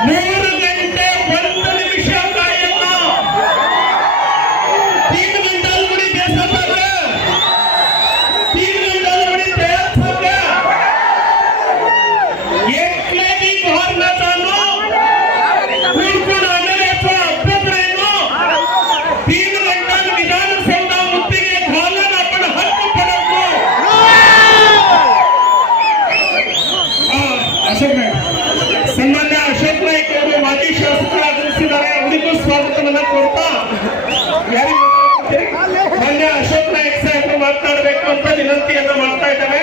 3 ಗಂಟೆ 1 ನಿಮಿಷ ಕಾಯನ್ನ 3 घंटा बड़ी पैसा कर रहे 3 घंटा बड़ी तैयार कर रहे एकले भी बाहर न जानो बिल्कुल आने तो अपने नो 3 घंटा विधानसभा मुद्दे घालन अपन हक पड़को अशोक नाईक सन्मान्य अशोक नाईक ಅವರು ಮಾಜಿ ಶಾಸಕರು ಆಗಮಿಸಿದ್ದಾರೆ ಅವರಿಗೂ ಸ್ವಾಗತವನ್ನು ಕೋರ್ತಾ ಯಾರಿಗೆ ಮಾನ್ಯ ಅಶೋಕ್ ನಾಯ್ಕ್ ಸಾಹೇಬರು ಮಾತನಾಡಬೇಕು ಅಂತ ವಿನಂತಿಯನ್ನ ಮಾಡ್ತಾ ಇದ್ದೇವೆ